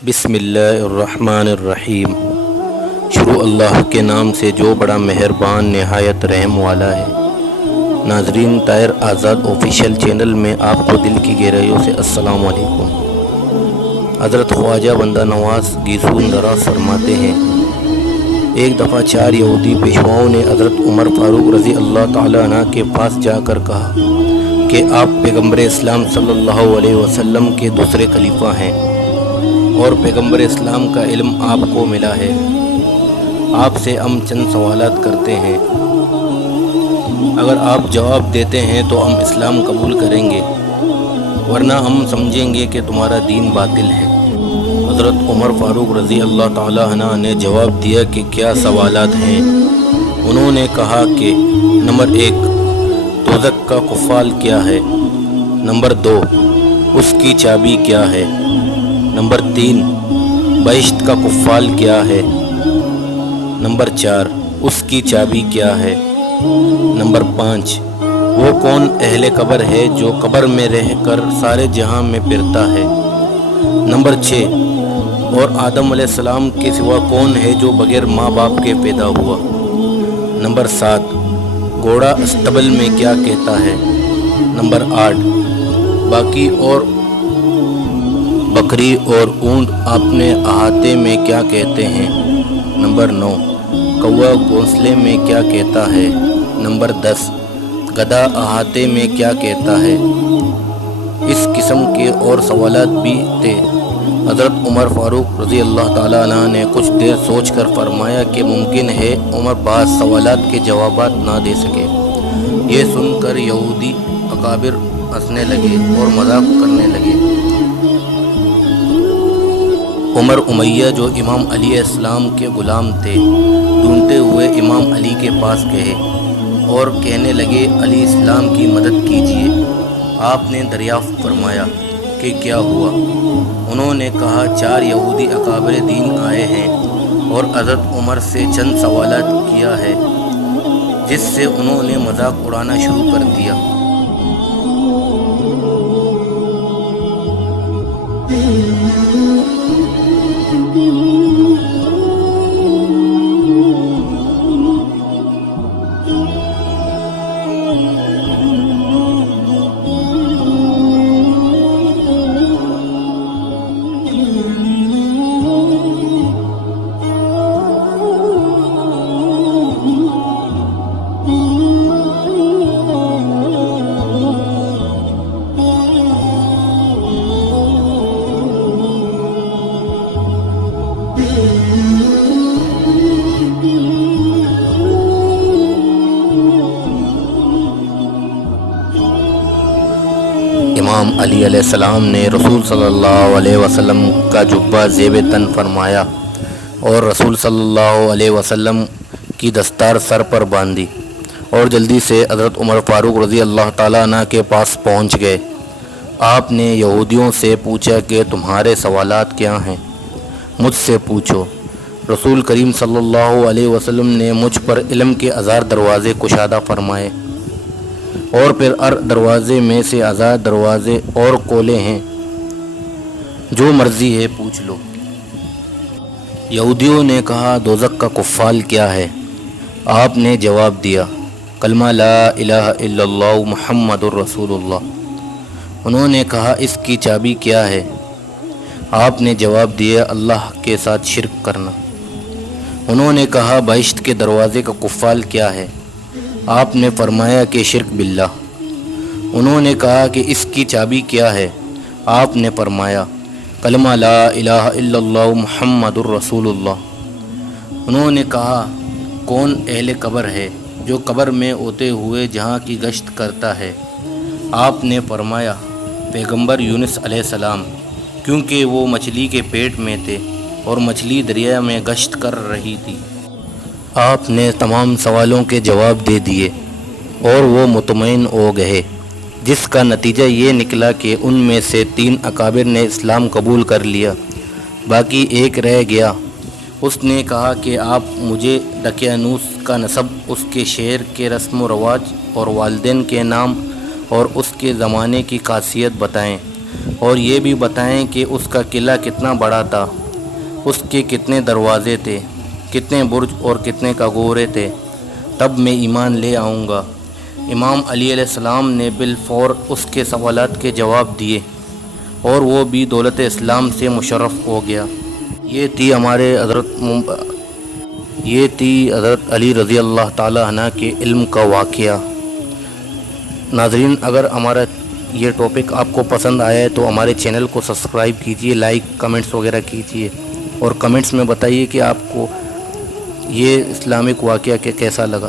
بسم اللہ الرحمن الرحیم۔ شروع اللہ کے نام سے جو بڑا مہربان نہایت رحم والا ہے۔ ناظرین، طاہر آزاد آفیشیل چینل میں آپ کو دل کی گہرائیوں سے السلام علیکم۔ حضرت خواجہ بندہ نواز گیسون دراز فرماتے ہیں، ایک دفعہ 4 یہودی پیشواؤں نے حضرت عمر فاروق رضی اللہ تعالیٰ عنہ کے پاس جا کر کہا کہ آپ پیغمبر اسلام صلی اللہ علیہ وسلم کے دوسرے خلیفہ ہیں اور پیغمبر اسلام کا علم آپ کو ملا ہے۔ آپ سے ہم چند سوالات کرتے ہیں، اگر آپ جواب دیتے ہیں تو ہم اسلام قبول کریں گے، ورنہ ہم سمجھیں گے کہ تمہارا دین باطل ہے۔ حضرت عمر فاروق رضی اللہ تعالیٰ عنہ نے جواب دیا کہ کیا سوالات ہیں؟ انہوں نے کہا کہ نمبر 1، دوزخ کا قفال کیا ہے؟ نمبر 2، اس کی چابی کیا ہے؟ نمبر 3، بہشت کا قفال کیا ہے؟ نمبر 4، اس کی چابی کیا ہے؟ نمبر 5، وہ کون اہل قبر ہے جو قبر میں رہ کر سارے جہاں میں پھرتا ہے؟ نمبر 6، اور آدم علیہ السلام کے سوا کون ہے جو بغیر ماں باپ کے پیدا ہوا؟ نمبر 7، گھوڑا استبل میں کیا کہتا ہے؟ نمبر 8، باقی اور بکری اور اونٹ اپنے احاطے میں کیا کہتے ہیں؟ نمبر 9، کوا گھونسلے میں کیا کہتا ہے؟ نمبر 10، گدھا احاطے میں کیا کہتا ہے؟ اس قسم کے اور سوالات بھی تھے۔ حضرت عمر فاروق رضی اللہ تعالیٰ عنہ نے کچھ دیر سوچ کر فرمایا کہ ممکن ہے عمر بعض سوالات کے جوابات نہ دے سکے۔ یہ سن کر یہودی اکابر ہنسنے لگے اور مذاق کرنے لگے۔ عمر امیہ جو امام علی علیہ السلام کے غلام تھے، ڈھونڈتے ہوئے امام علی کے پاس گئے اور کہنے لگے، علیہ السلام کی مدد کیجیے۔ آپ نے دریافت فرمایا کہ کیا ہوا؟ انہوں نے کہا، 4 یہودی اکابر دین آئے ہیں اور حضرت عمر سے چند سوالات کیا ہے، جس سے انہوں نے مذاق اڑانا شروع کر دیا۔ امام علی علیہ السلام نے رسول صلی اللہ علیہ وسلم کا جبہ زیب تن فرمایا اور رسول صلی اللہ علیہ وسلم کی دستار سر پر باندھی اور جلدی سے حضرت عمر فاروق رضی اللہ تعالیٰ عنہ کے پاس پہنچ گئے۔ آپ نے یہودیوں سے پوچھا کہ تمہارے سوالات کیا ہیں؟ مجھ سے پوچھو۔ رسول کریم صلی اللہ علیہ وسلم نے مجھ پر علم کے 1000 دروازے کشادہ فرمائے، اور پھر ہر دروازے میں سے 1000 دروازے اور کھولے ہیں، جو مرضی ہے پوچھ لو۔ یہودیوں نے کہا، دوزخ کا قفال کیا ہے؟ آپ نے جواب دیا، کلمہ لا الہ الا اللہ محمد الرسول اللہ۔ انہوں نے کہا، اس کی چابی کیا ہے؟ آپ نے جواب دیا، اللہ کے ساتھ شرک کرنا۔ انہوں نے کہا، بہشت کے دروازے کا قفال کیا ہے؟ آپ نے فرمایا کہ شرک باللہ۔ انہوں نے کہا کہ اس کی چابی کیا ہے؟ آپ نے فرمایا، کلمہ لا الہ الا اللہ محمد الرسول اللہ۔ انہوں نے کہا، کون اہل قبر ہے جو قبر میں ہوتے ہوئے جہاں کی گشت کرتا ہے؟ آپ نے فرمایا، پیغمبر یونس علیہ السلام، کیونکہ وہ مچھلی کے پیٹ میں تھے اور مچھلی دریا میں گشت کر رہی تھی۔ آپ نے تمام سوالوں کے جواب دے دیے اور وہ مطمئن ہو گئے، جس کا نتیجہ یہ نکلا کہ ان میں سے 3 اکابر نے اسلام قبول کر لیا، باقی ایک رہ گیا۔ اس نے کہا کہ آپ مجھے دقیانوس کا نسب، اس کے شہر کے رسم و رواج اور والدین کے نام اور اس کے زمانے کی خاصیت بتائیں۔ اور یہ بھی بتائیں کہ اس کا قلعہ کتنا بڑا تھا، اس کے کتنے دروازے تھے، کتنے برج اور کتنے کگورے تھے، تب میں ایمان لے آؤں گا۔ امام علی علیہ السلام نے بالفور اس کے سوالات کے جواب دیے اور وہ بھی دولت اسلام سے مشرف ہو گیا۔ یہ تھی حضرت علی رضی اللہ تعالی عنہ کے علم کا واقعہ۔ ناظرین، اگر ہمارا یہ ٹاپک آپ کو پسند آیا ہے تو ہمارے چینل کو سبسکرائب کیجئے، لائک کمنٹس وغیرہ کیجئے اور کمنٹس میں بتائیے کہ آپ کو یہ اسلامک واقعہ کیسا لگا۔